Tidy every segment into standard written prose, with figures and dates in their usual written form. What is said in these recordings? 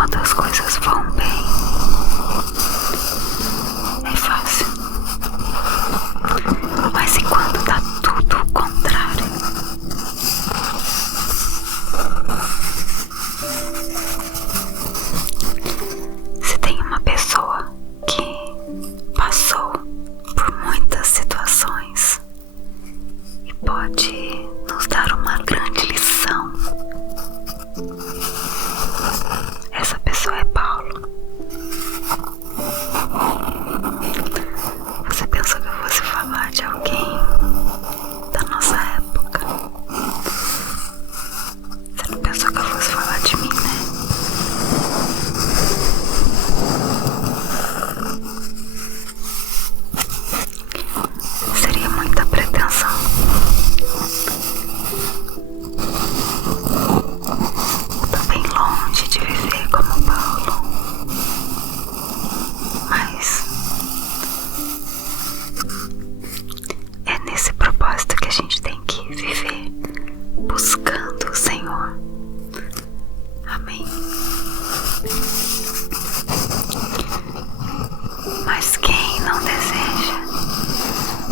quando as coisas vão bem, é fácil. Mas e quando tá tudo o contrário? Se tem uma pessoa que passou por muitas situações e pode nos dar uma grande lição, essa pessoa é Paulo. Você pensou que eu fosse falar de alguém da nossa época? Você não pensou que eu fosse falar de mim, né? Seria muita pretensão. Tô bem longe de viver como Paulo, mas é nesse propósito que a gente tem que viver, buscando o Senhor. Amém. Mas quem não deseja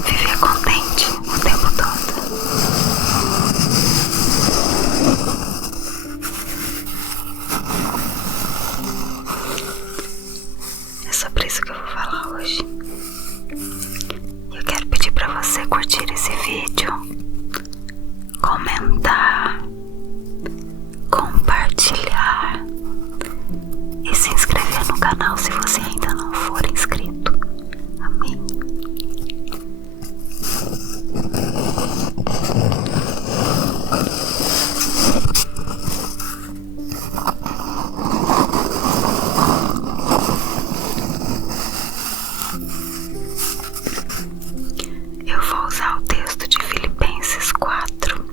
viver contente o tempo todo? É sobre isso que eu vou falar hoje. Eu quero pedir pra você curtir esse vídeo, comentar, compartilhar e se inscrever no canal se você ainda não for inscrito. Amém. Eu vou usar o texto de Filipenses 4,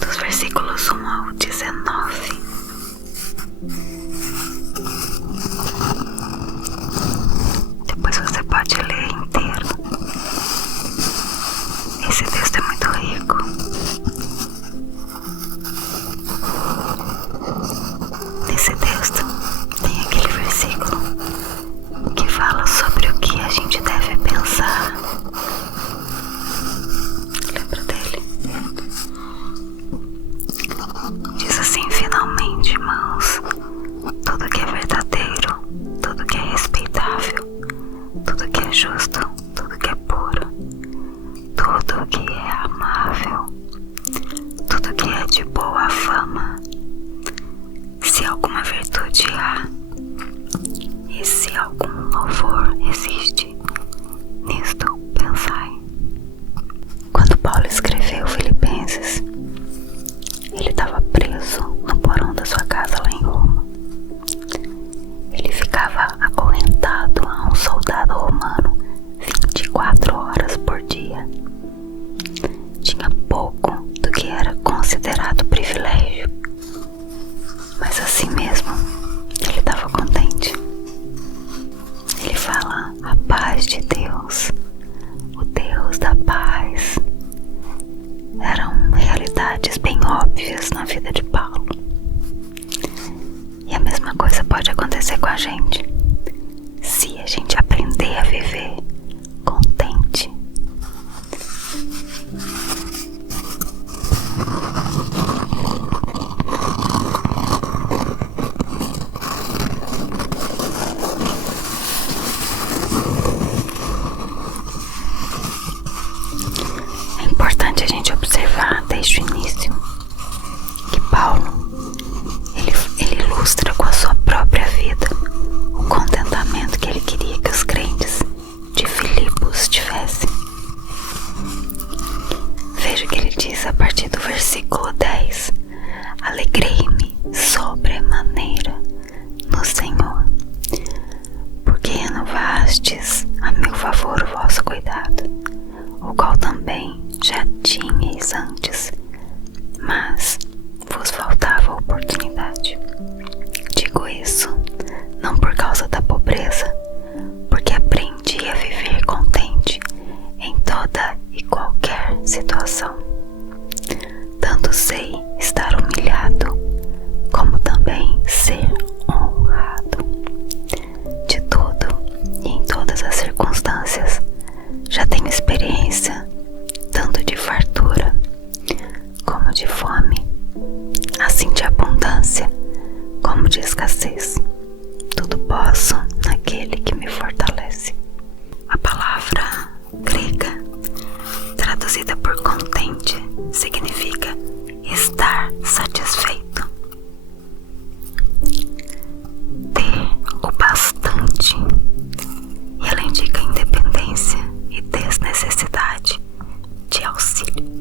dos versículos 1 ao 19. Depois você pode ler inteiro. Esse texto é muito rico. Nesse texto tem aquele versículo que fala sobre o que a gente deve pensar. Lembra dele? Diz assim: finalmente, irmãos, tudo que é verdadeiro, tudo que é respeitável, tudo que é justo, tudo que é puro, tudo que é amável, tudo que é de boa fama, se alguma virtude há e se algum louvor existe, nisto pensai. Quando Paulo escreveu Filipenses, ele estava preso no porão da sua casa lá em Roma. Ele ficava acorrentado a um soldado romano 24 horas por dia. Tinha pouco do que era considerado privilégio, mas assim mesmo ele estava contente. Ele fala: a paz de Deus, o Deus da paz. Eram realidades bem óbvias na vida de Paulo. E a mesma coisa pode acontecer com a gente, se a gente aprender a viver contente. É importante a gente observar desde o início que Paulo ele ilustra com a sua própria vida o contentamento que ele queria que os crentes de de escassez. Tudo posso naquele que me fortalece. A palavra grega, traduzida por contente, significa estar satisfeito, ter o bastante, e ela indica independência e desnecessidade de auxílio.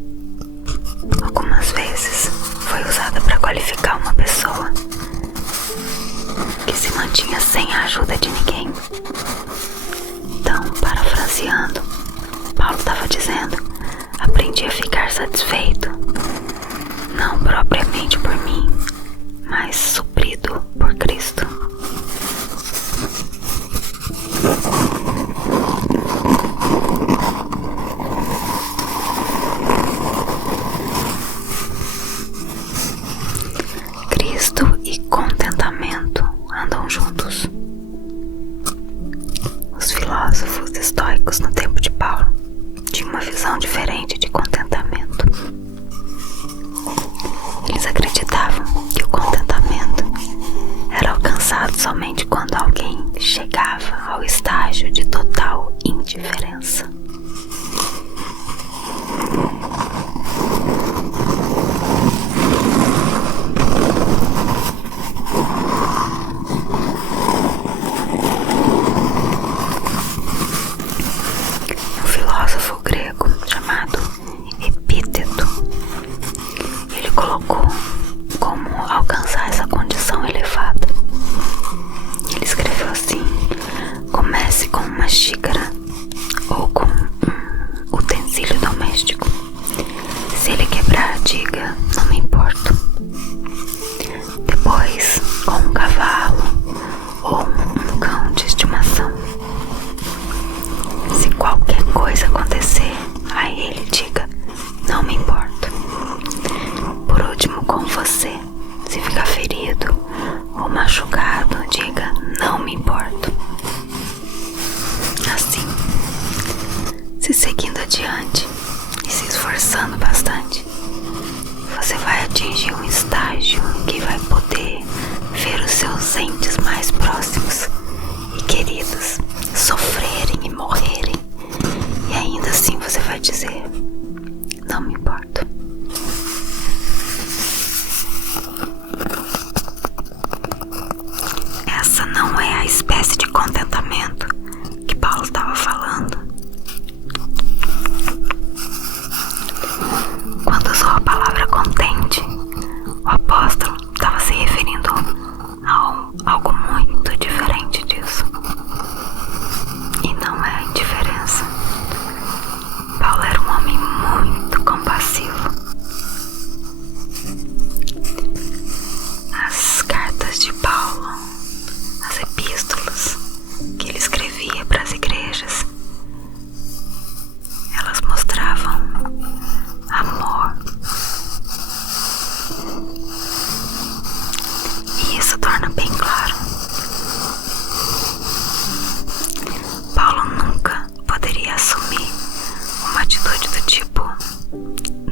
Algumas vezes foi usada para qualificar uma pessoa que se mantinha sem a ajuda de ninguém. Então, parafraseando, Paulo estava dizendo: aprendi a ficar satisfeito, não propriamente por mim, mas suprido por Cristo. Cristo e contentamento andam juntos. Os filósofos estoicos no tempo de Paulo tinham uma visão diferente de contentamento. Eles acreditavam que o contentamento era alcançado somente quando alguém chegava ao estágio de total indiferença. Um filósofo grego chamado Epíteto, ele colocou como alcançar essa condição elevada. Ele escreveu assim: comece com uma xícara ou com um utensílio doméstico. Se ele quebrar, diga: não me importo. Depois, com um cavalo ou um cão de estimação. Se qualquer coisa acontecer a ele, diga: não me importo. Por último, com você, se ficar ferido ou machucado, diga: não me importo. Assim, se seguindo adiante e se esforçando bastante, você vai atingir um estágio em que vai poder ver os seus entes mais próximos e queridos sofrerem e morrerem, e ainda assim você vai dizer: não me importo. Essa não é a espécie de contentamento que Paulo estava falando quando usou a palavra contente. O apóstolo estava se referindo a algo muito diferente disso, e não é a indiferença. Paulo era um homem muito compassivo. As cartas de Paulo, as epístolas que ele escrevia para as igrejas, elas mostravam amor. E isso torna bem claro: Paulo nunca poderia assumir uma atitude do tipo: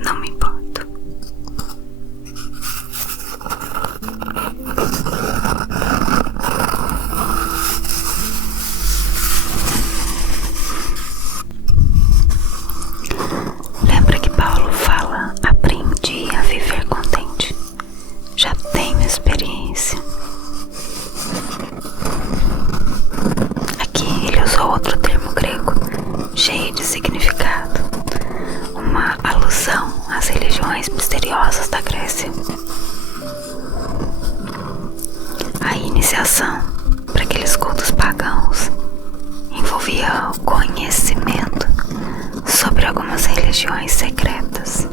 não me importo. Lembra que Paulo fala: aprendi a viver contente, já tenho experiência. Aqui ele usou outro termo grego cheio de significado, uma alusão às religiões misteriosas da Grécia. A iniciação para aqueles cultos pagãos envolvia o conhecimento sobre algumas religiões secretas.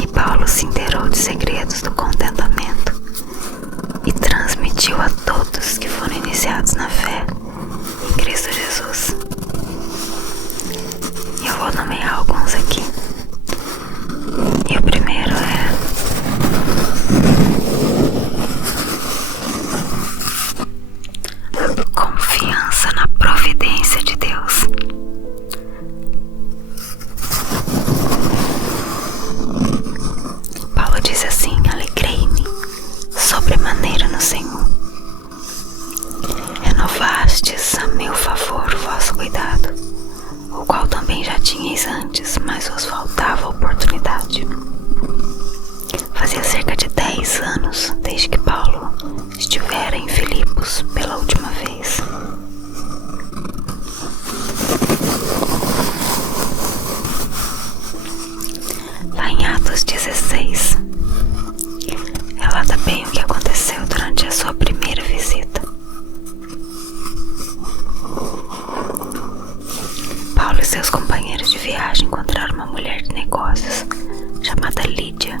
E Paulo se inteirou de segredos do contentamento e transmitiu a todos que foram iniciados na fé em Cristo Jesus. E eu vou nomear alguns aqui. E o primeiro é: confiança na providência de Deus. Paulo diz assim: alegrei-me Divino Senhor. Renovastes a meu favor o vosso cuidado, o qual também já tinhais antes, mas vos faltava oportunidade. Fazia cerca de 10 anos desde que Paulo estivera em Filipos pela última vez. Lá em Atos 16, relata bem o que aconteceu durante a sua primeira visita. Paulo e seus companheiros de viagem encontraram uma mulher de negócios chamada Lídia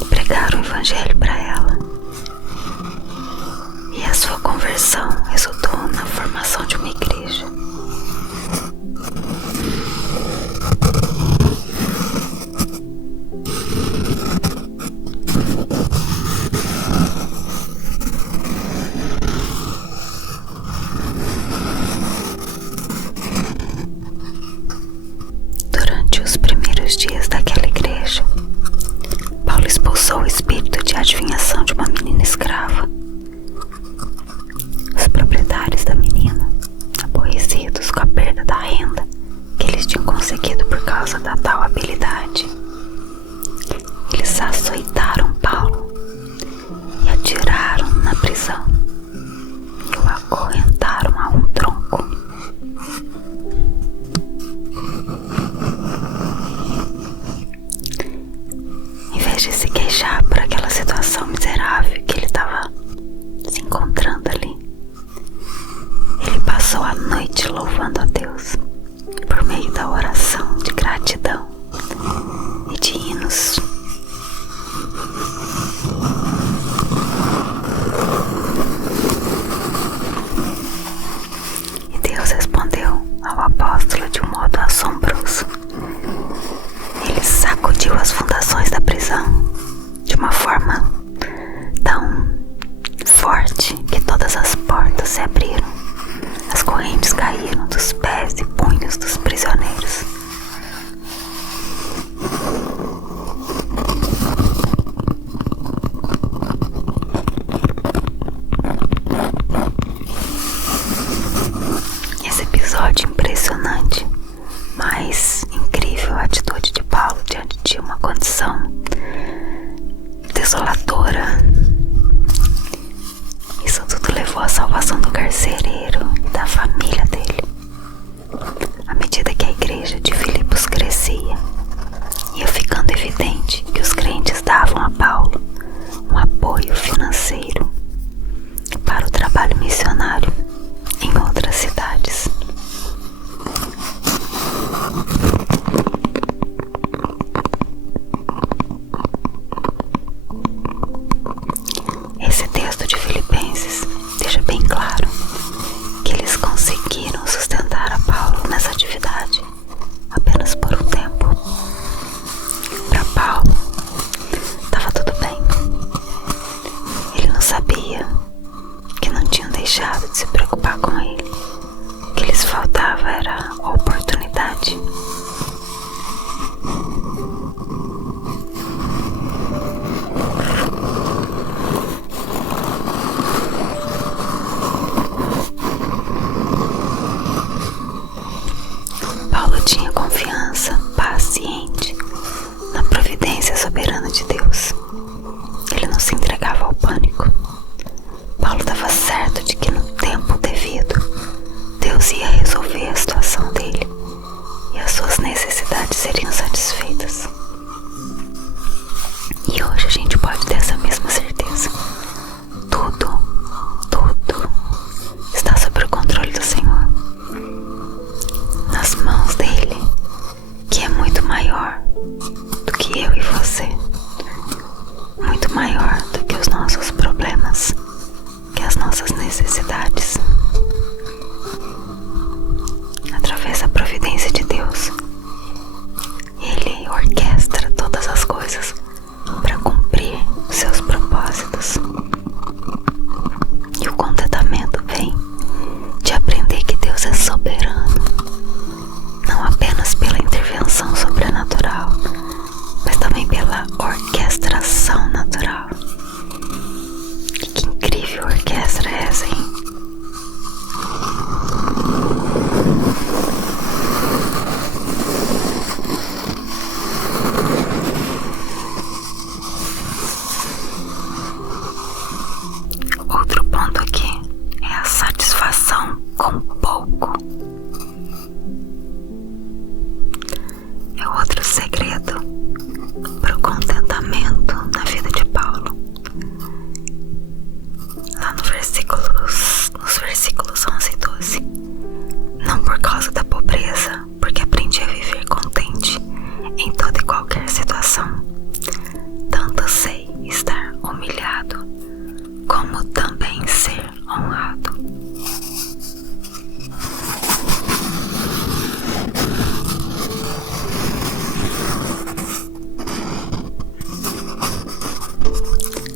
e pregaram o evangelho para ela. E a sua conversão resultou na formação de uma igreja. Durante os primeiros dias daquela igreja, Paulo expulsou o espírito de adivinhação de uma menina escrava. Os proprietários da menina, aborrecidos com a perda da renda que eles tinham conseguido por causa da tal habilidade, eles açoitaram Paulo e atiraram na prisão e o acorrentaram a um tronco. Em vez de se queixar por aquela situação miserável que ele estava se encontrando ali, ele passou a noite louvando a Deus por meio da oração de gratidão e de hinos. E Deus respondeu ao apóstolo de um modo assombroso. Ele sacudiu as fundações da prisão de uma forma tão forte que todas as portas se abriram. As correntes caíram dos pés e punhos dos prisioneiros. Esse episódio impressionante, mas incrível a atitude de Paulo diante de uma condição desoladora. Isso tudo levou à salvação do carcereiro e da família dele. À medida que a igreja de Filipos crescia, ia ficando evidente que os crentes davam a Paulo um apoio financeiro para o trabalho missionário em outras cidades. Esse texto de Filipenses deixa bem claro que eles conseguiram sustentar a Paulo nessa atividade apenas por um tempo. Para Paulo, estava tudo bem. Ele não sabia que não tinham deixado de se preocupar com ele. O que lhes faltava era a oportunidade. Paulo tinha confiança paciente na providência soberana de Deus. Ele não se entregava ao pânico. Paulo estava certo de que no tempo devido Deus ia resolver a situação dele. como também ser honrado.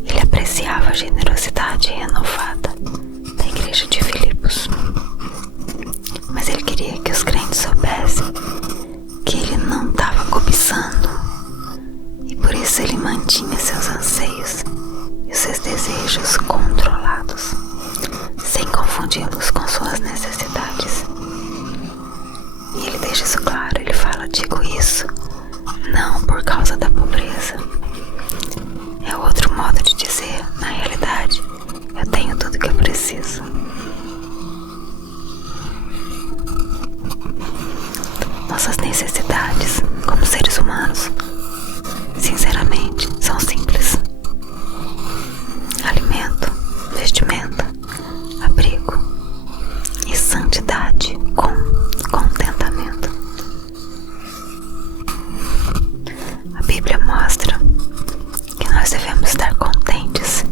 Ele apreciava a generosidade renovada da igreja de Filipos, mas ele queria que os crentes soubessem que ele não estava cobiçando, e por isso ele mantinha seus anseios e os seus desejos controlados, sem confundi-los com suas necessidades. E ele deixa isso claro, ele fala: digo isso não por causa da pobreza. É outro modo de dizer: na realidade, eu tenho tudo que eu preciso. Nossas necessidades como seres humanos, sinceramente, são simples: alimento, vestimenta, abrigo e santidade com contentamento. A Bíblia mostra que nós devemos estar contentes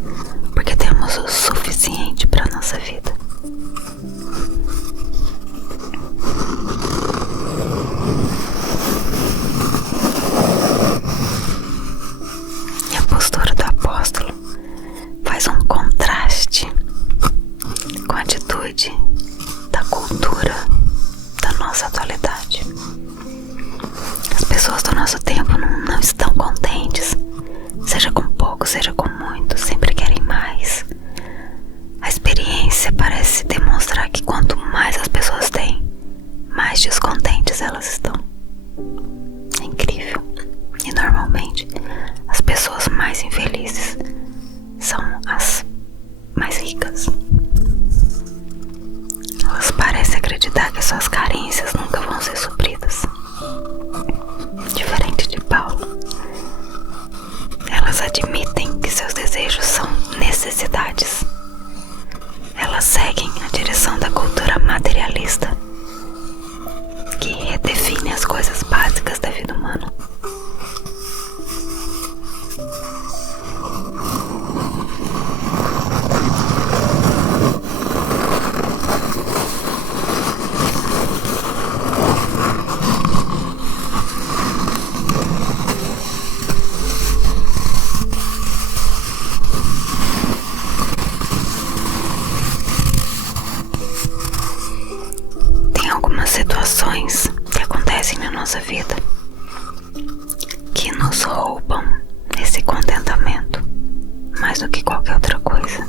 porque temos o suficiente para a nossa vida. E a postura do apóstolo faz um contraste com a atitude da cultura da nossa atualidade. As pessoas do nosso tempo não estão contentes, seja com pouco, seja com muito, sempre querem mais. A experiência parece demonstrar que quanto mais as pessoas têm, mais descontentes elas estão. É incrível. E normalmente as pessoas mais infelizes são as mais ricas. Elas parecem acreditar que suas carências nunca vão ser supridas. Diferente de Paulo, elas admitem que seus desejos são necessidades. Elas seguem a direção da cultura materialista, que redefine as coisas básicas da vida humana. Situações que acontecem na nossa vida que nos roubam esse contentamento mais do que qualquer outra coisa.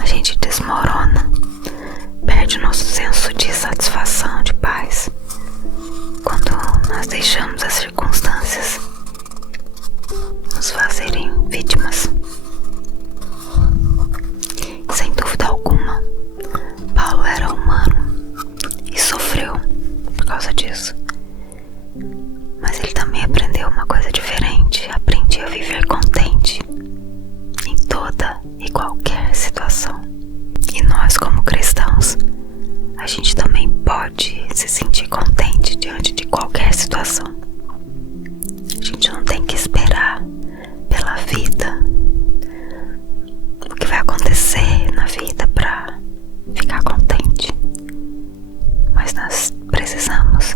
A gente desmorona, perde o nosso senso de satisfação, de paz, quando nós deixamos as circunstâncias nos fazerem vítimas. Sem dúvida alguma, Paulo era humano e sofreu por causa disso. Mas ele também aprendeu uma coisa diferente. Aprendi a viver contente em toda e qualquer situação. E nós, como cristãos, a gente também pode se sentir contente diante de qualquer situação. A gente não tem que esperar pela vida, o que vai acontecer na vida, pra ficar contente. Mas nós precisamos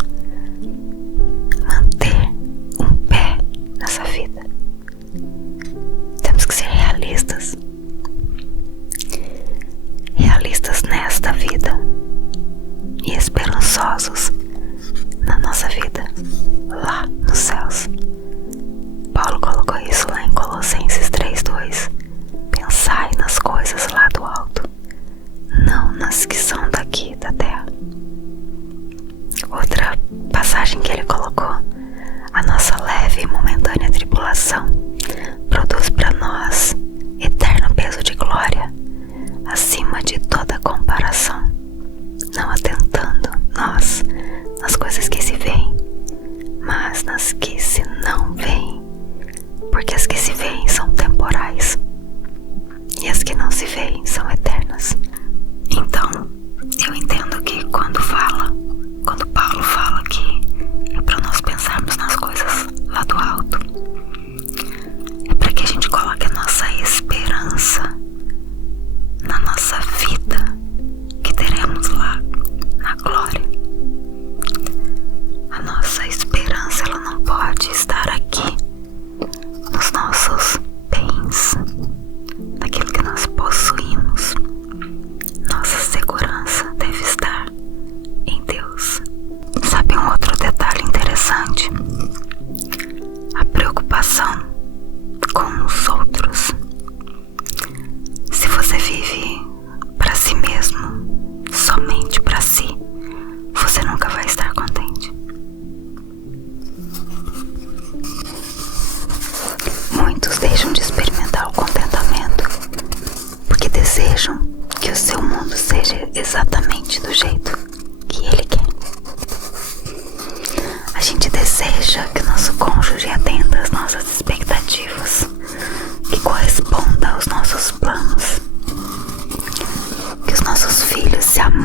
manter um pé nessa vida. Temos que ser realistas. Realistas nesta vida e esperançosos na nossa vida lá nos céus. Paulo colocou isso lá em Colossenses 3:2. Pensai nas coisas lá do alto, não nas que são daqui da terra. Outra passagem que ele colocou: a nossa leve e momentânea tribulação produz para nós eterno peso de glória, acima de toda comparação, não atentando nós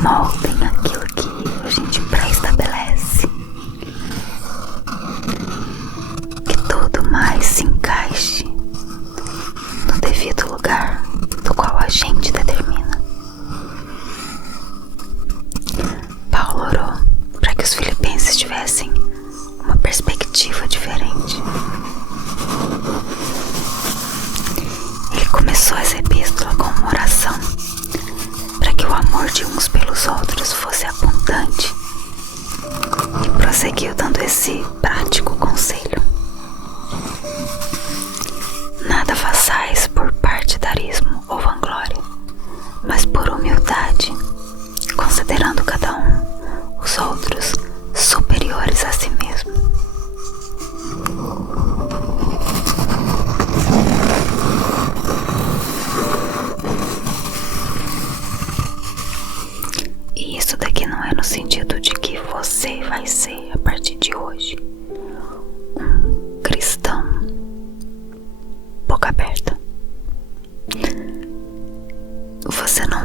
moldem aquilo que a gente pré-estabelece, que tudo mais se encaixe no devido lugar do qual a gente determina. Paulo orou para que os filipenses tivessem uma perspectiva diferente. Ele começou essa epístola com uma oração para que o amor de uns pelos outros fosse abundante e prosseguiu dando esse prático conselho: nada façais por partidarismo ou vanglória, mas por humildade, considerando cada um os outros superiores a si mesmo. E isso daqui não é no sentido de que você vai ser, a partir de hoje, um cristão boca aberta. Você não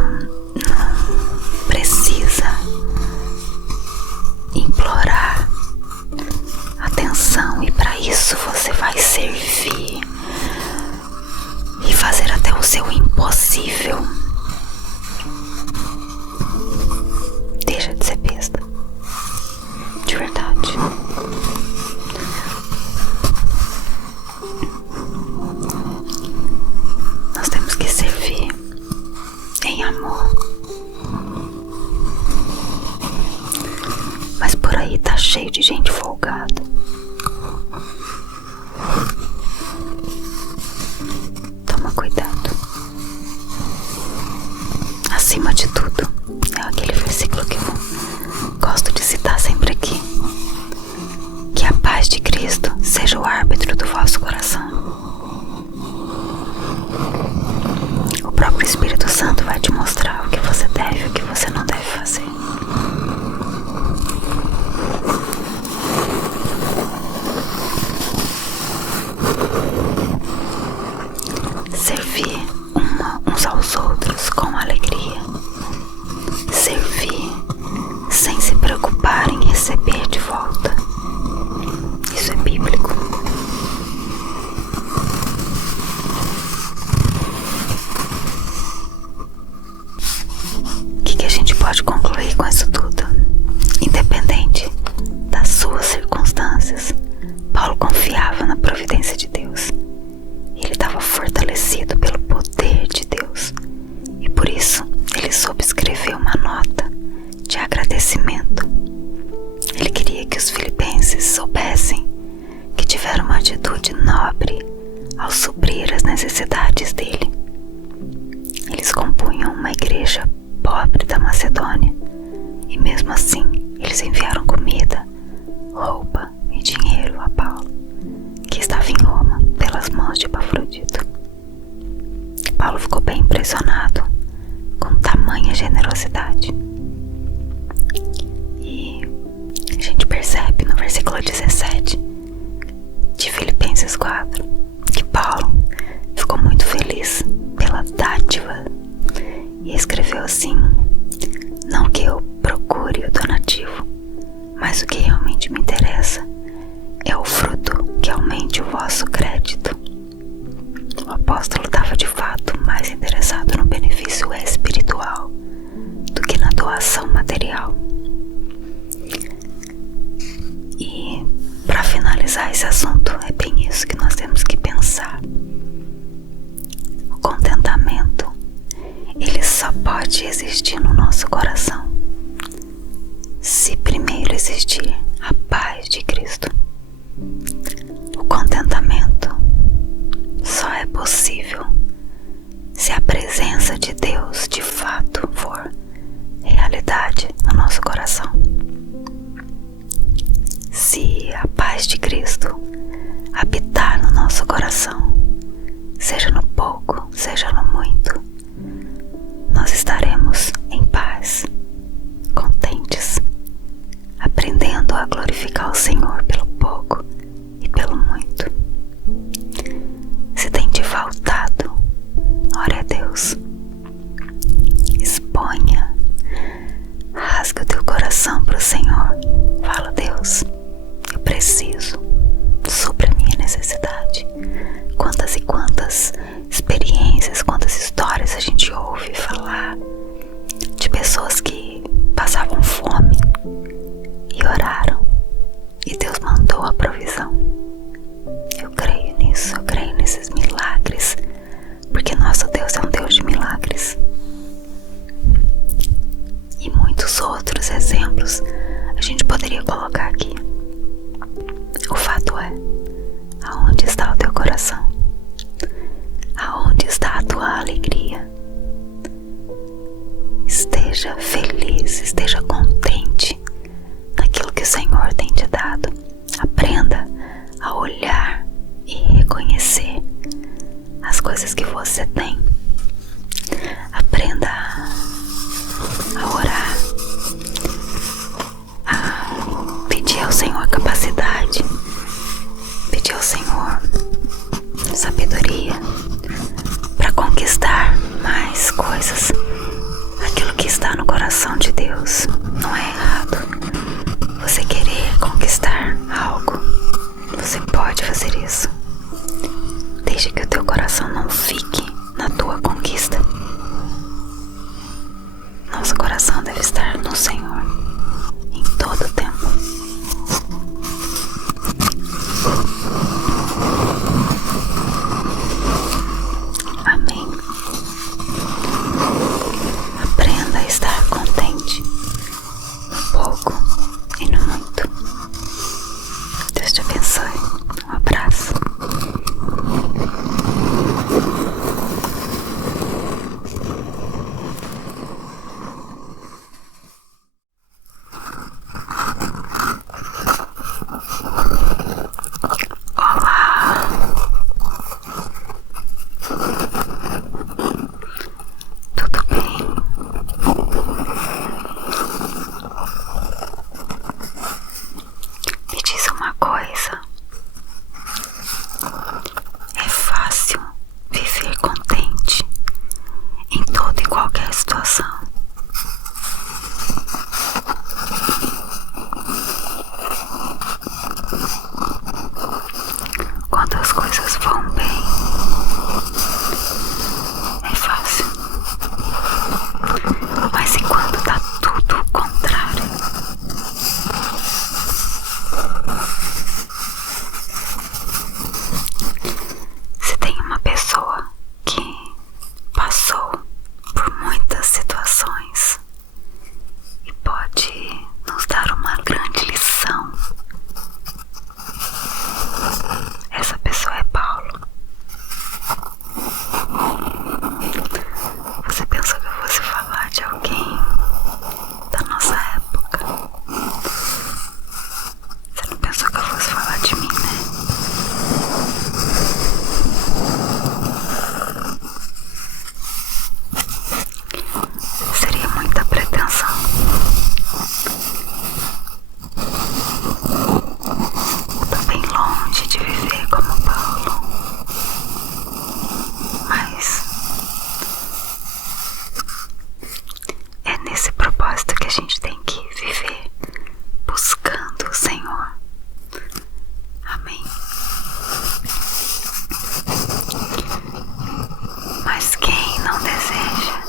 precisa implorar atenção, e para isso você vai servir e fazer até o seu impossível. Deixa de ser besta, de verdade. Nós temos que servir em amor. Mas por aí tá cheio de gente folgada. Toma cuidado. Acima de tudo, é aquele versículo que eu gosto de citar sempre aqui: que a paz de Cristo seja o árbitro do vosso coração. O próprio Espírito Santo vai te mostrar o que você deve e o que você não deve fazer. Servir uns aos outros com alegria. Servir sem se preocupar em receber de volta. Isso é bíblico. O que a gente pode concluir com isso tudo? Independente das suas circunstâncias, Paulo confiava na providência de Deus. Ele estava fortalecido pelo poder de Deus, e por isso ele soube escrever uma nota de agradecimento. Ele queria que os filipenses soubessem que tiveram uma atitude nobre ao suprir as necessidades dele. Eles compunham uma igreja pobre da Macedônia, e mesmo assim eles enviaram comida, roupa e dinheiro a Paulo, que estava em Roma pelas mãos de Epafrodito. Paulo ficou bem impressionado com tamanha generosidade. E a gente percebe no versículo 17 de Filipenses 4 que Paulo ficou muito feliz pela dádiva e escreveu assim: não que eu procure o donativo, mas o que realmente me interessa é o fruto que aumente o vosso crédito. O apóstolo estava de fato mais interessado no benefício espiritual do que na doação material. E para finalizar esse assunto, é bem isso que nós temos que pensar. O contentamento, ele só pode existir no nosso coração se primeiro existir a paz de Cristo. O contentamento só é possível se a presença de Deus de fato for realidade no nosso coração. Se a paz de Cristo habitar no nosso coração, seja no pouco, seja no muito, nós estaremos em paz, contentes, aprendendo a glorificar o Senhor pelo pouco e pelo muito. Se tem te faltado, ore a Deus, exponha esteja feliz, esteja contente naquilo que o Senhor tem te dado. Aprenda a olhar e reconhecer as coisas que você tem. Aprenda a orar, a pedir ao Senhor capacidade, pedir ao Senhor sabedoria para conquistar mais coisas. Aquilo que está no coração de Deus. Não é errado você querer conquistar algo. Você pode fazer isso, desde que o teu coração não fique na tua conquista. Nosso coração deve estar no Senhor em todo o tempo. Amém. Aprenda a estar contente no pouco e no muito. Deus te abençoe. Um abraço. Olá. Tudo bem? Me diz uma coisa. É fácil viver contente em toda e qualquer situação? Quando as coisas vão bem, é fácil. Mas e quando tá tudo o contrário? Se tem uma pessoa que passou por muitas situações e pode nos dar uma grande lição, essa pessoa é Paulo. Você pensou que eu fosse falar de alguém da nossa época? Você não pensou que eu fosse falar de mim, né? Seria muita pretensão. Eu tô bem longe de viver como Paulo, mas é nesse propósito que a gente tem que viver, buscando o Senhor. Amém. Mas quem não deseja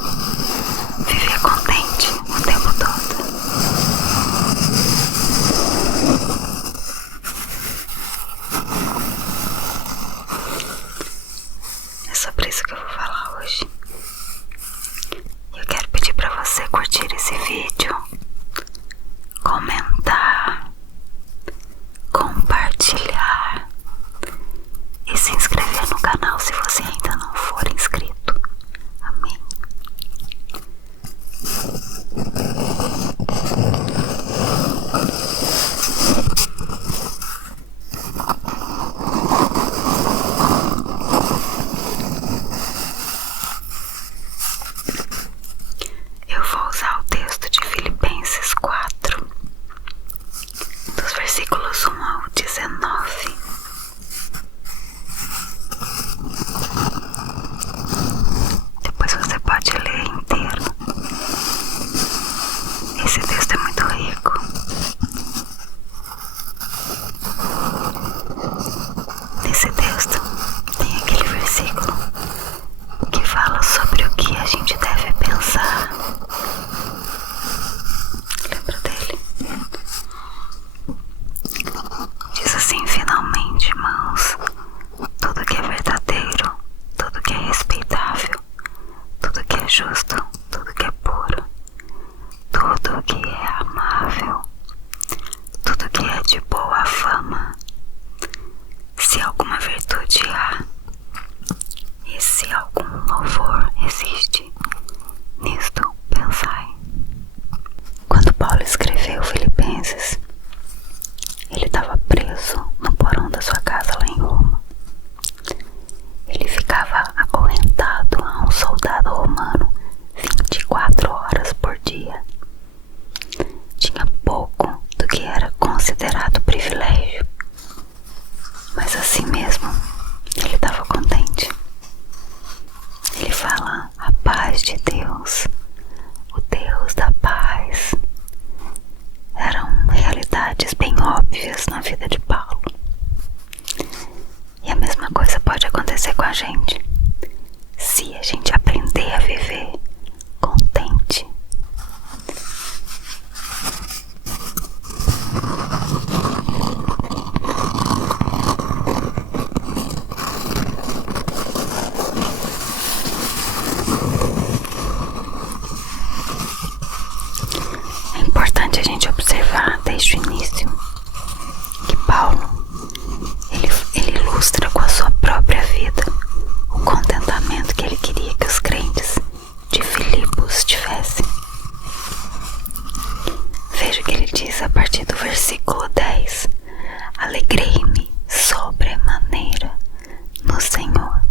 viver contente o tempo todo? É sobre isso que eu vou falar hoje. Eu quero pedir para você curtir esse vídeo, comentar, compartilhar e se inscrever no canal se você ainda não for inscrito. Amém. Eu vou usar o texto de Filipenses 4, dos versículos 1 ao 19. Depois você pode ler inteiro. Esse texto é muito rico. Nesse texto tem aquele versículo que fala sobre o que a gente deve pensar. Lembra dele? Diz assim: finalmente, irmãos, tudo que é verdadeiro, tudo que é respeitável, tudo que é justo, tudo que é puro, tudo que é amável, tudo que é de boa fama, se alguma virtude há e se algum louvor existe, nisto pensai. fala a paz de Deus, o Deus da paz. Eram realidades bem óbvias na vida de Paulo. E a mesma coisa pode acontecer com a gente, se a gente aprender a viver contente. É importante a gente observar desde o início que Paulo ele ilustra com a sua própria vida o contentamento que ele queria que os crentes de Filipos tivessem. Veja o que ele diz a partir do versículo 10: alegrei-me sobremaneira no Senhor,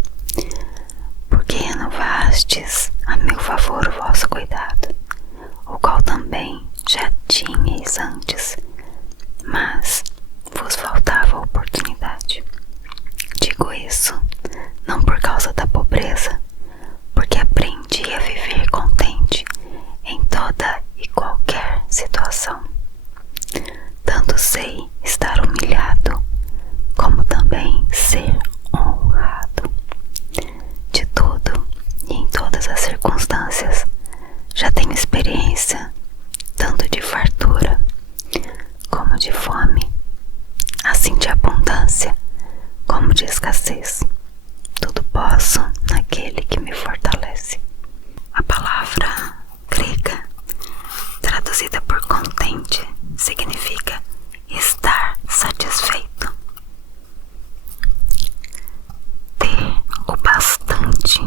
porque renovastes a meu favor o vosso cuidado, o qual também já tinhais antes, mas vos faltava oportunidade. Digo isso não por causa da pobreza, porque aprendi a viver contente em toda e qualquer situação. Tanto sei estar humilhado, como também ser honrado. De tudo e em todas as circunstâncias já tenho experiência, tanto de fartura como de fome, assim de abundância como de escassez. Tudo posso naquele que me fortalece. A palavra grega traduzida por contente significa estar satisfeito, ter o bastante,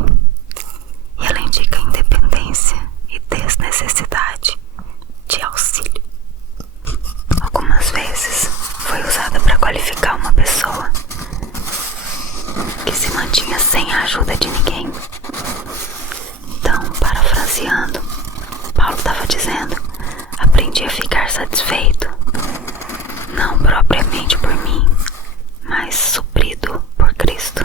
e ela indica independência e desnecessidade de auxílio. Algumas vezes foi usada para qualificar uma pessoa que se mantinha sem a ajuda de ninguém. Então, parafraseando, Paulo estava dizendo: aprendi a ficar satisfeito, não propriamente por mim, mas suprido por Cristo.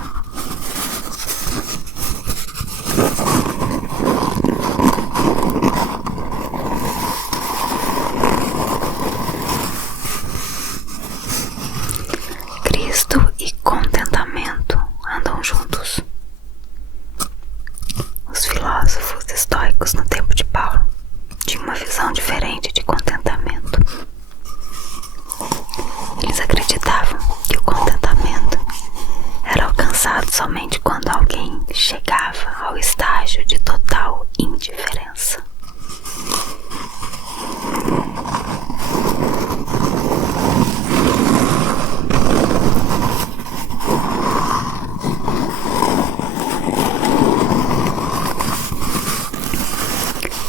Cristo e contentamento andam juntos. Os filósofos estoicos no tempo de Paulo tinham uma visão diferente de contentamento. Eles acreditavam que o contentamento era alcançado somente quando alguém chegava ao estágio de total indiferença.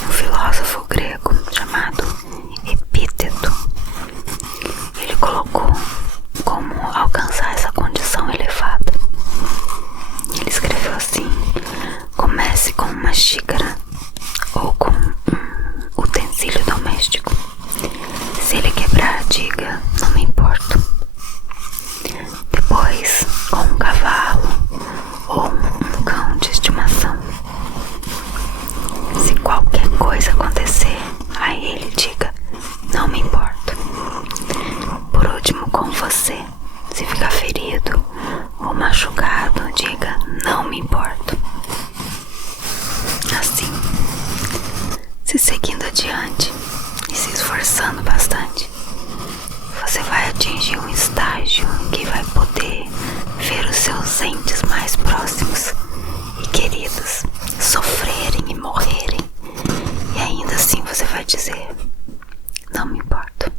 Um filósofo grego chamado Epíteto, ele colocou como alcançar essa condição elevada. Ele escreveu assim: comece com uma xícara ou com um utensílio doméstico. Se ele quebrar, diga: não me importo. Depois, com um cavalo ou um cão de estimação. Se qualquer coisa acontecer a ele, diga: não me importo. Por último, com você, se ficar ferido ou machucado, diga: não me importo. Assim, se seguindo adiante e se esforçando bastante, você vai atingir um estágio em que vai poder ver os seus entes mais próximos e queridos sofrerem e morrerem, e ainda assim você vai dizer: não me importo.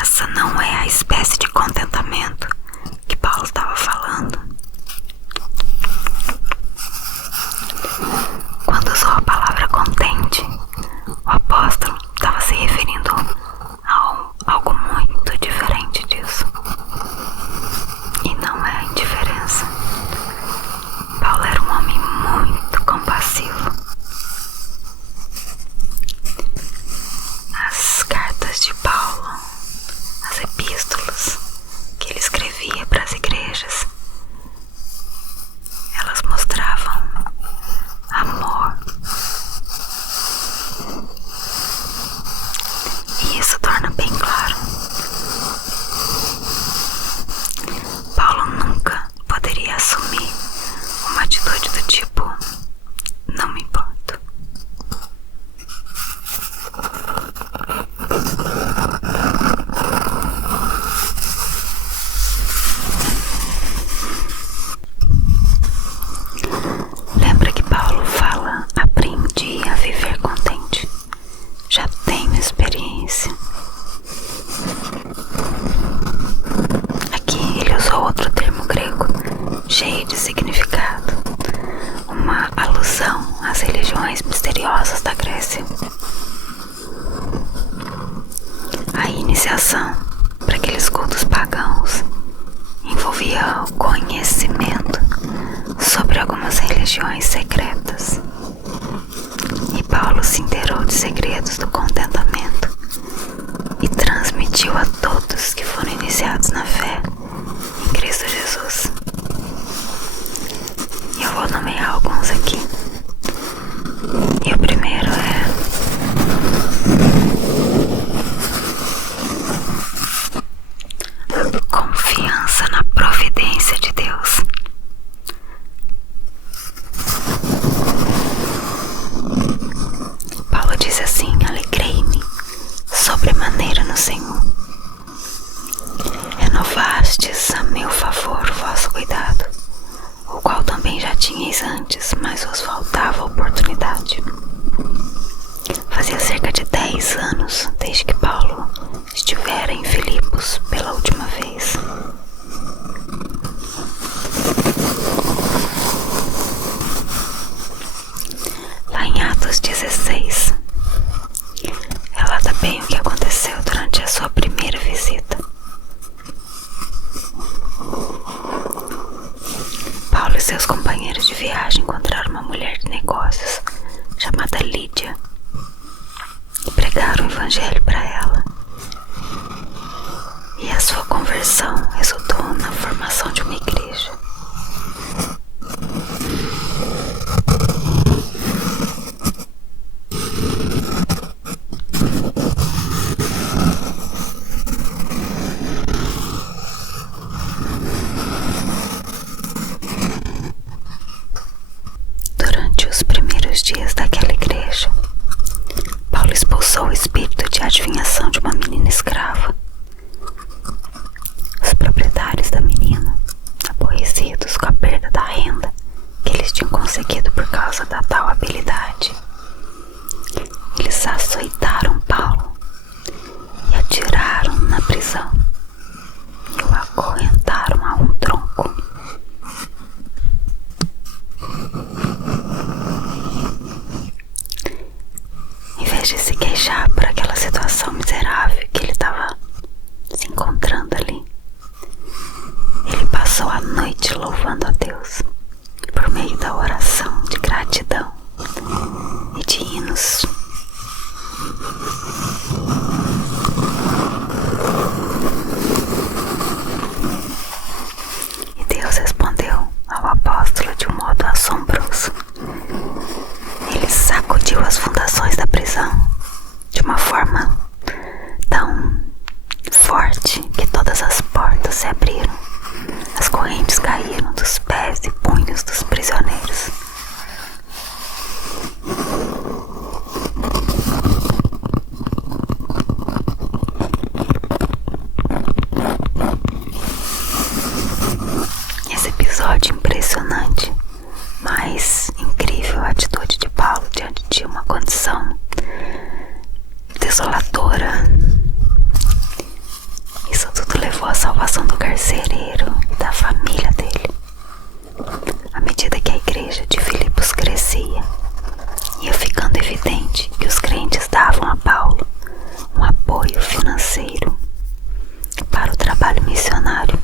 Essa não é a espécie de contentamento que Paulo estava falando. Quando usou a palavra contente, o apóstolo estava se referindo a algo muito diferente disso. E não é a indiferença. Paulo era um homem regiões secretas. E Paulo se inteirou de segredos do contentamento e transmitiu a todos que foram iniciados na fé em Cristo Jesus. E eu vou nomear alguns aqui. E o primeiro é confiança na providência de Deus. Paulo diz assim: alegrei-me sobremaneira no Senhor. Renovastes a meu favor o vosso cuidado, o qual também já tinhais antes, mas vos faltava oportunidade. Fazia cerca de 10 anos desde que Paulo estivera em Filipos pela última vez. Lá em Atos 16, relata bem o que aconteceu durante a sua primeira visita. Paulo e seus companheiros de viagem encontraram uma mulher de negócios chamada Lídia e pregaram o evangelho para ela. E a sua conversão resultou na formação de uma igreja. Durante os primeiros dias daquela igreja, Paulo expulsou o espírito de adivinhação de uma menina escrava. Os proprietários da menina, aborrecidos com a perda da renda que eles tinham conseguido por causa da tal habilidade, eles açoitaram Paulo e atiraram na prisão e o acorrentaram a um tronco. Em vez de se queixar por aquela situação miserável que ele estava se encontrando ali, ele passou a noite louvando a Deus por meio da oração de gratidão e de hinos. E Deus respondeu ao apóstolo de um modo assombroso. Ele sacudiu as fundações da prisão de uma forma tão forte que todas as portas se abriram, as correntes caíram dos pés e punhos dos prisioneiros. Esse episódio impressionante, mas incrível a atitude de Paulo diante de uma condição desoladora. Isso tudo levou à salvação do carcereiro e da família dele. À medida que a igreja de Filipos crescia, ia ficando evidente que os crentes davam a Paulo um apoio financeiro para o trabalho missionário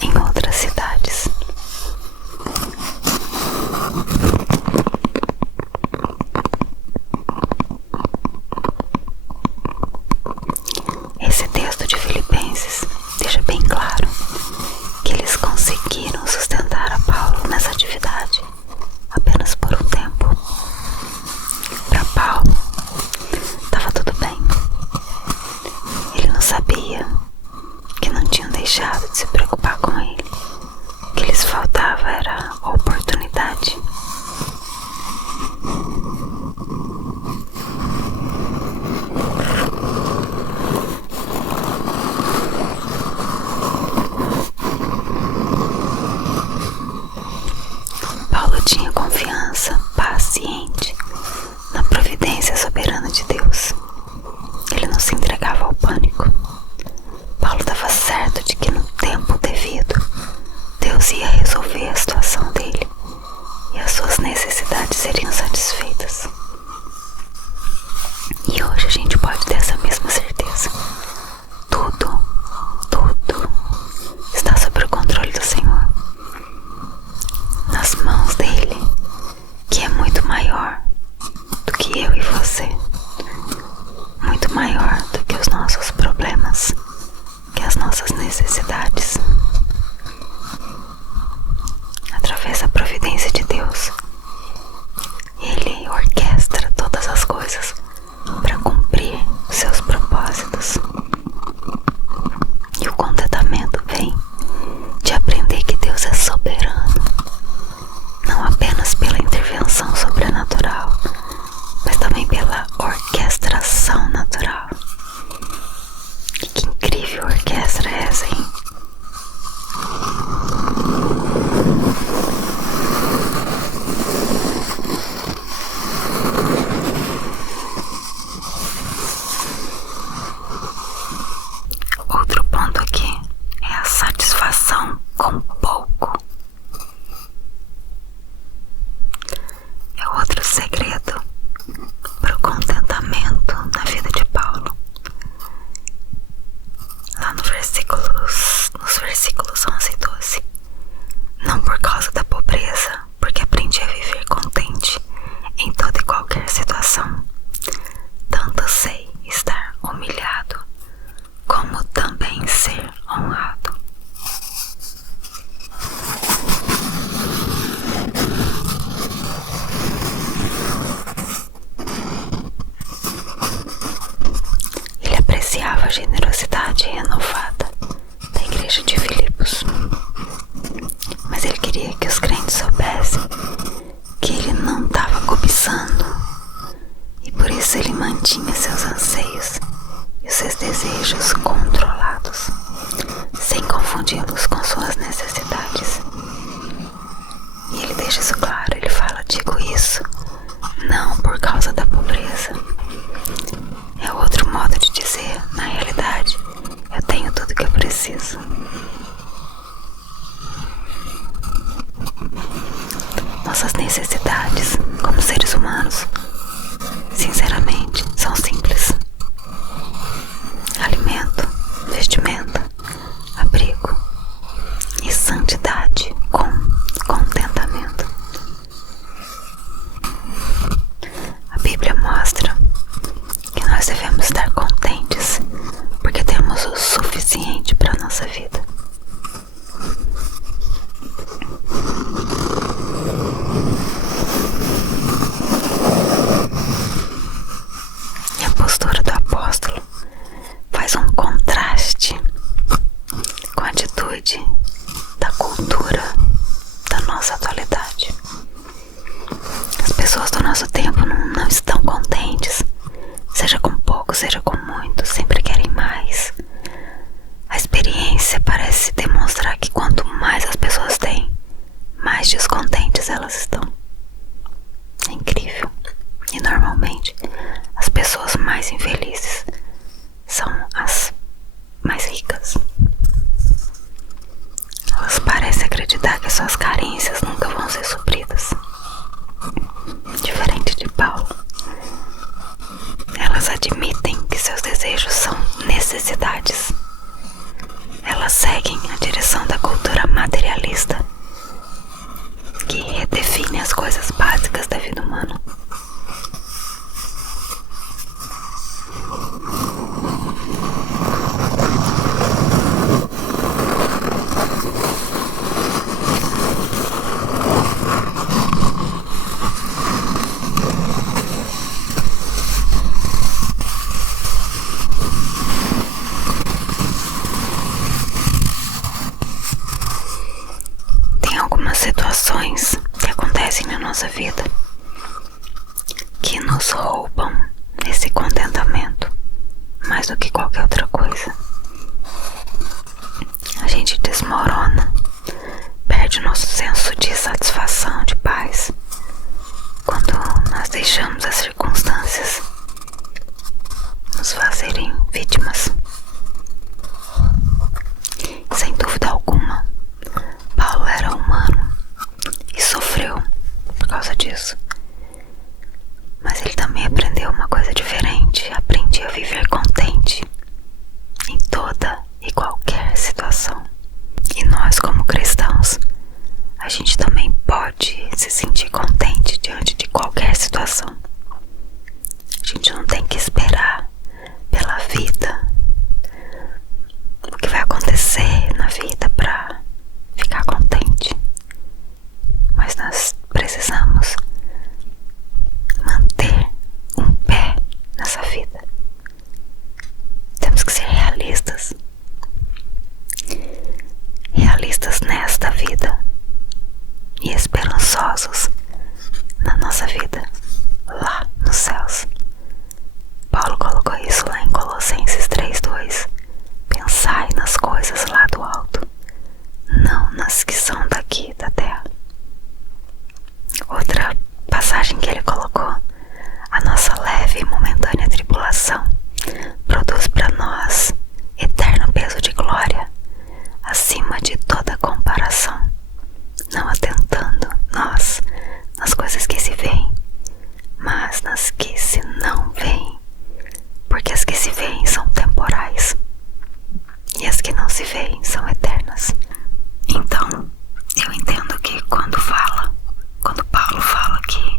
em outras cidades. Esse texto de Filipenses deixa bem claro que eles conseguiram sustentar a Paulo nessa atividade apenas por um tempo. Para Paulo, estava tudo bem. Ele não sabia que não tinham deixado de se preocupar com ele. O que lhes faltava era a oportunidade. Paulo tinha confiança paciente na providência soberana de Deus. Ele não se entregava ao pânico. Paulo estava certo de que no tempo devido Deus ia resolver a situação dele e as suas necessidades seriam satisfeitas. E hoje a gente pode ter essa mesma certeza. Tudo está sob o controle do Senhor. Nas mãos dele satisfação com pouco. É outro segredo para o contentamento na vida de Paulo. Lá nos versículos 11 e 12. Não por causa da pobreza, porque aprendi a viver contente em toda e qualquer situação. Tanto sei estar humilhado, como também ser honrado. Ele apreciava a generosidade renovada da igreja de Filipos, mas ele queria que os crentes soubessem que ele não estava cobiçando, e por isso ele mantinha seus anseios e os seus desejos controlados, sem confundi-los com suas necessidades. E ele deixa isso claro, ele fala: digo isso não por causa da pobreza. É outro modo de dizer: na realidade, eu tenho tudo que eu preciso. Nossas necessidades como seres humanos, sinceramente, são simples: alimento, vestimenta, abrigo e santidade com contentamento. A Bíblia mostra que nós devemos estar contentes porque temos o suficiente para a nossa vida. E a postura do apóstolo faz um contraste com a atitude da cultura da nossa atualidade. As pessoas do nosso tempo não estão contentes, seja com pouco, seja com muito, sempre querem mais. A experiência parece demonstrar que quanto mais as pessoas têm, mais descontentes elas estão. É incrível. E normalmente as pessoas mais infelizes são as mais ricas. Elas parecem acreditar que suas carências nunca vão ser supridas. Diferente de Paulo, elas admitem que seus desejos são necessidades. Elas seguem a direção da cultura materialista, que redefine as coisas básicas da vida humana. Tem algumas situações que acontecem na nossa vida que nos roubam esse contentamento mais do que qualquer outra coisa. A gente desmorona, perde o nosso senso de satisfação, de paz, quando nós deixamos as circunstâncias nos fazerem vítimas. Sem dúvida alguma, Paulo era humano e sofreu por causa disso. Mas ele também aprendeu uma coisa diferente: aprendi a viver contente em toda e qualquer situação. E nós, como cristãos, a gente também pode se sentir contente diante de qualquer situação. A gente não tem que esperar pela vida, o que vai acontecer na vida, para ficar contente. Mas nós precisamos manter um pé nessa vida. Temos que ser realistas. Realistas nesta vida e esperançosos na nossa vida lá nos céus. Paulo colocou isso lá em Colossenses 3:2. Pensai nas coisas lá do alto, não nas que são daqui da terra. Outra passagem que ele colocou: a nossa leve e momentânea tribulação produz para nós eterno peso de glória, acima de toda apenas. Então, eu entendo que quando Paulo fala que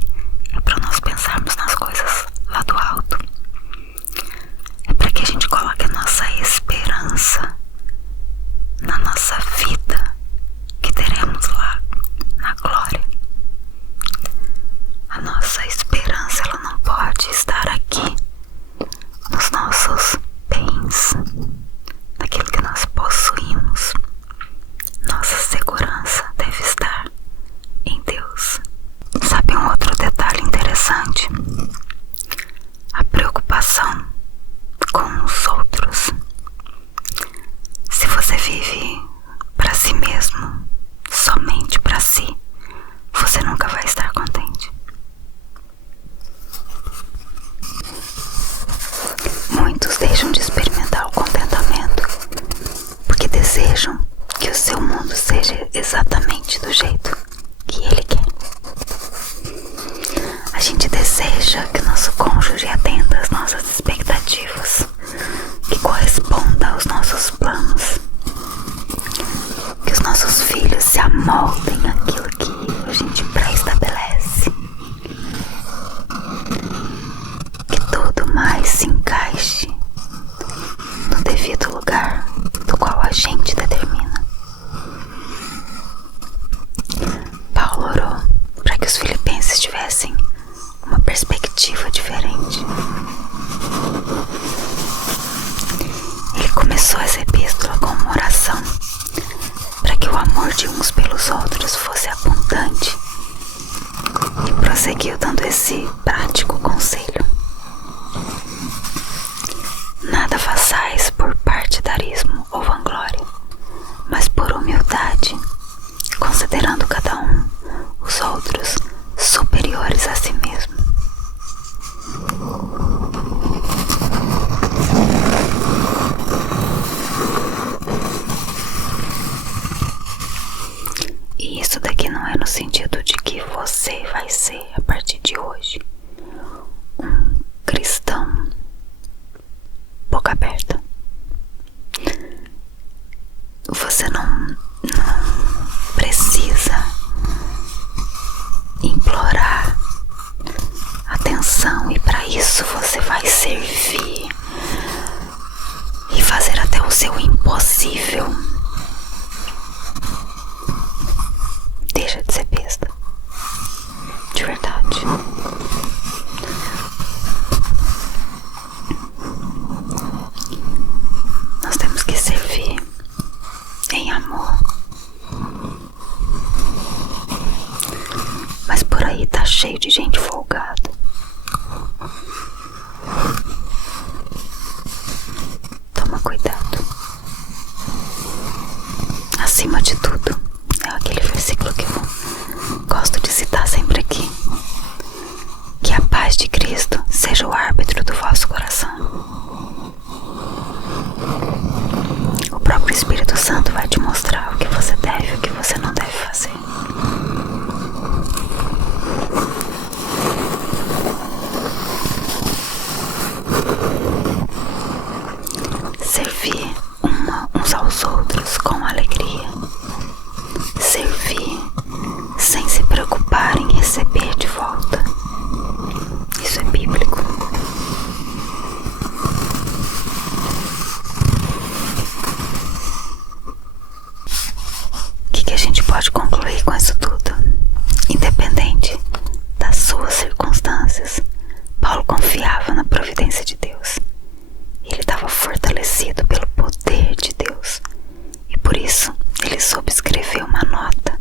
é para nós pensarmos nas coisas lá do alto, é para que a gente coloque a nossa esperança na nossa vida que teremos lá na glória. A nossa esperança, ela não pode estar aqui nos nossos bens, naquilo que nós possuímos. Nossa segurança deve estar em Deus. Sabe um outro detalhe interessante? A preocupação com os outros. Se você vive para si mesmo, somente para si, você nunca vai estar contente. Muitos deixam de experimentar o contentamento porque desejam que o seu mundo seja exatamente do jeito que ele quer. A gente deseja que nosso cônjuge atenda às nossas expectativas, que corresponda aos nossos planos, que os nossos filhos se amoldem àquilo que a gente pré-estabelece, que tudo mais se encaixe no devido lugar do qual a gente determina. Paulo orou para que os filipenses tivessem uma perspectiva diferente. Ele começou essa epístola com uma oração para que o amor de uns pelos outros fosse abundante e prosseguiu dando esse prático conselho: nada façais por partidarismo ou vanglória, mas por humildade, considerando cada um os outros superiores a si mesmo. E isso daqui não é no sentido de que você vai ser, a partir de hoje, um cristão boca aberta. Você não precisa implorar atenção, e para isso você vai servir e fazer até o seu impossível. Deixa de ser besta, de verdade. Nós temos que servir em amor. Mas por aí tá cheio de gente folgada. Toma cuidado. Acima de tudo, é aquele versículo que eu gosto de citar sempre aqui: que a paz de Cristo seja o árbitro do vosso coração. O próprio Espírito Santo vai te mostrar o que você deve e o que você não deve fazer. Servir uns aos outros com alegria. Servir sem se preocupar em receber de volta. Isso é bíblico. O que a gente pode concluir com isso tudo? Independente das suas circunstâncias, Paulo confiava na providência de Deus. Ele estava fortalecido pelo poder de Deus, e por isso ele soube escrever uma nota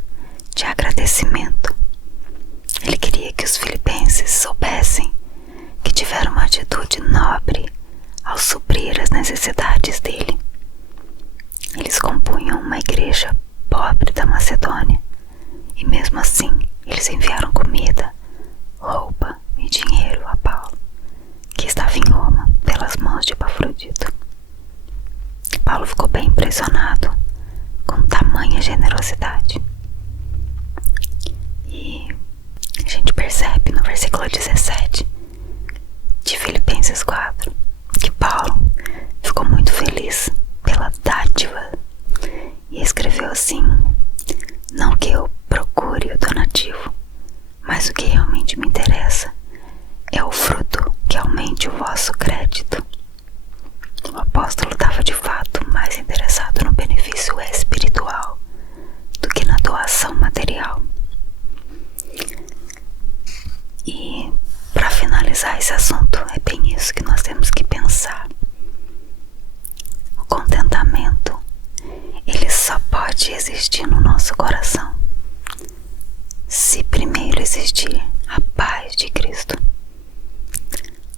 de agradecimento. Ele queria que os filipenses soubessem que tiveram uma atitude nobre ao suprir as necessidades dele. Eles compunham uma igreja pobre da Macedônia, e mesmo assim eles enviaram comida, roupa e dinheiro a Paulo, que estava em Roma pelas mãos de Epafrodito. Paulo ficou bem impressionado com tamanha generosidade. E a gente percebe no versículo 17 de Filipenses 4 que Paulo ficou muito feliz pela dádiva e escreveu possível assim. Não que eu procure o donativo, mas o que realmente me interessa é o fruto que aumente o vosso crédito. O apóstolo estava de fato mais interessado no benefício espiritual do que na doação material. E para finalizar esse assunto, é bem isso que nós temos que pensar. O contentamento, ele só pode existir no nosso coração se primeiro existir a paz de Cristo.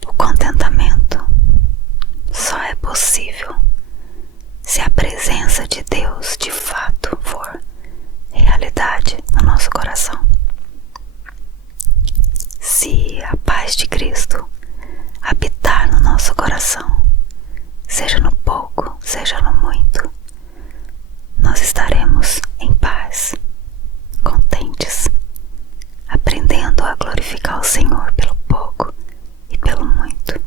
O contentamento só é possível se a presença de Deus de fato for realidade no nosso coração. Se a paz de Cristo habitar no nosso coração, seja no pouco, seja no muito, nós estaremos em paz, contentes, aprendendo a glorificar o Senhor pelo pouco e pelo muito.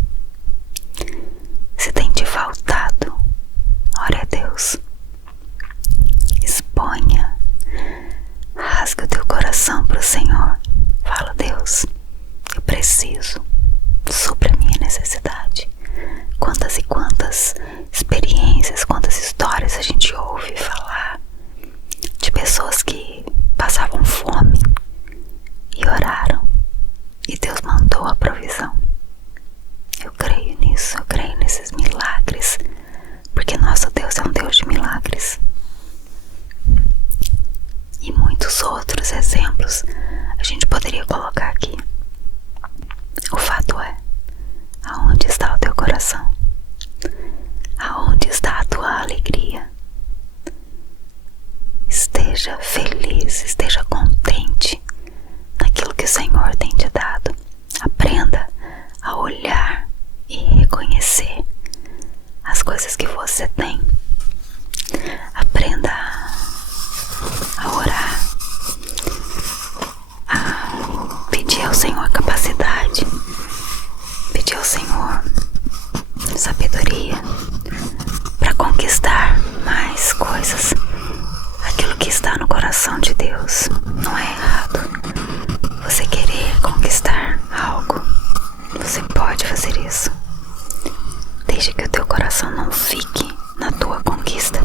Se tem te faltado, ore a Deus, exponha, rasga o teu coração para o Senhor. Fala: Deus, eu preciso, supra a minha necessidade. Quantas e quantas experiências, quantas histórias a gente ouve falar de pessoas que passavam fome e oraram e Deus mandou a provisão. Eu creio nisso, eu creio nesses milagres, porque nosso Deus é um Deus de milagres. E muitos outros exemplos a gente poderia colocar aqui. O fato é, aonde está o teu coração? Aonde está a tua alegria? Esteja feliz, esteja contente naquilo que o Senhor tem te dado. Aprenda a olhar e reconhecer as coisas que você tem. Aprenda a orar, a pedir ao Senhor capacidade, pedir ao Senhor sabedoria para conquistar mais coisas. Aquilo que está no coração de Deus não é errado. Você querer conquistar algo, você pode fazer isso, desde que o teu coração não fique na tua conquista.